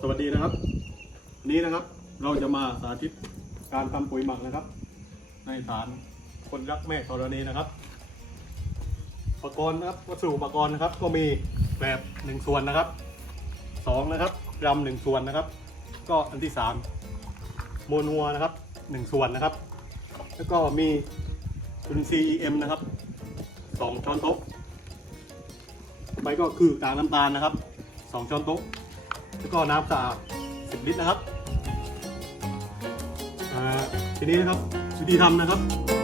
สวัสดีนะครับอันนี้นะครับเราจะมาสาธิตการทำปุ๋ยหมักนะครับ ในฐานคนรักแม่ธรณีนะครับ อุปกรณ์นะครับวัสดุอุปกรณ์นะครับ ก็มีแบบหนึ่งส่วนนะครับสองนะครับกรัมหนึ่งส่วนนะครับ ก็อันที่สามโมนัวนะครับหนึ่งส่วนนะครับ แล้วก็มีจุลินทรีย์ EM นะครับสองช้อนโต๊ะไปก็คือกากน้ำตาลนะครับสองช้อนโต๊ะ แล้วก็น้ำสะอาด10 ลิตรนะครับอ่าทีนี้นะครับวิธีทำนะครับ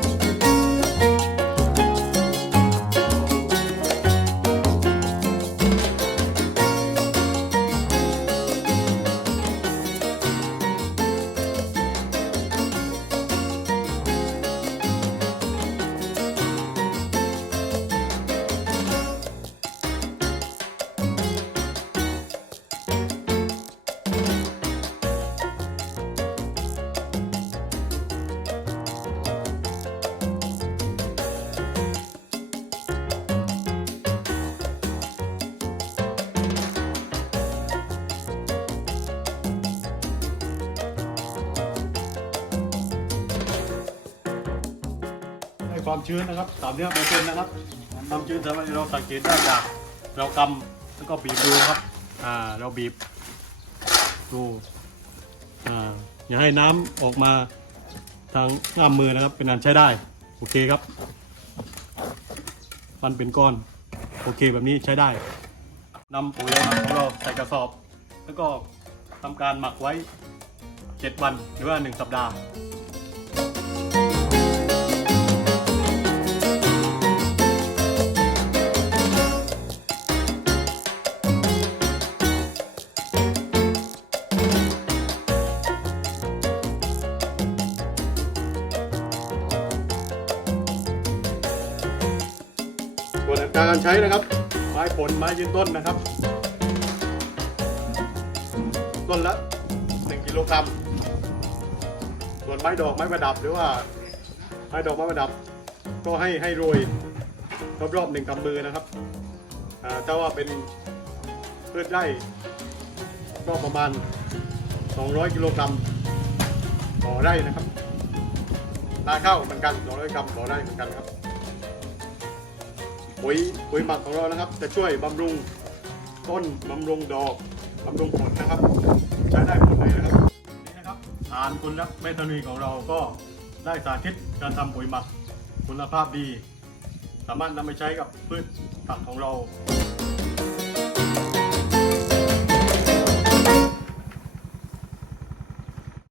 ให้ความชื้นนะครับสามเนื้อเปอร์เซ็นต์นะครับความชื้นสามารถเราสังเกตได้จากเรากำแล้วก็บีบดูครับอ่าเราบีบดูอ่าอย่าให้น้ำออกมาทางง่ามมือนะครับ เป็นอันใช้ได้ โอเคครับมันเป็นก้อน โอเคแบบนี้ใช้ได้นำปุ๋ยหมักของเราใส่กระสอบ แล้วก็ทำการหมักไว้ 7 วันหรือว่า 1 สัปดาห์ ส่วนอัตราการใช้นะครับ ไม้ผลไม้ยืนต้นนะครับ ต้นละ 1กิโลกรัมส่วนไม้ดอกไม้ประดับหรือว่าไม้ดอกไม้ประดับ ก็ให้ให้โรยรอบๆหนึ่งกำมือนะครับอ่าถ้าว่าเป็นพืชไร่ก็ประมาณ 200 กิโลกรัมต่อไร่นะครับนาข้าวเหมือนกัน 200 กรัมต่อไร่เหมือนกันครับ ปุ๋ยปุ๋ยหมักของเรานะครับ จะช่วยบำรุงต้นบำรุงดอกบำรุงผลนะครับใช้ได้หมดเลยนะครับนี่นะครับฐานคุณรักเมทานีของเราก็ได้สาธิตการทำปุ๋ยหมักคุณภาพดี สามารถนำไปใช้กับพืชผักของเรา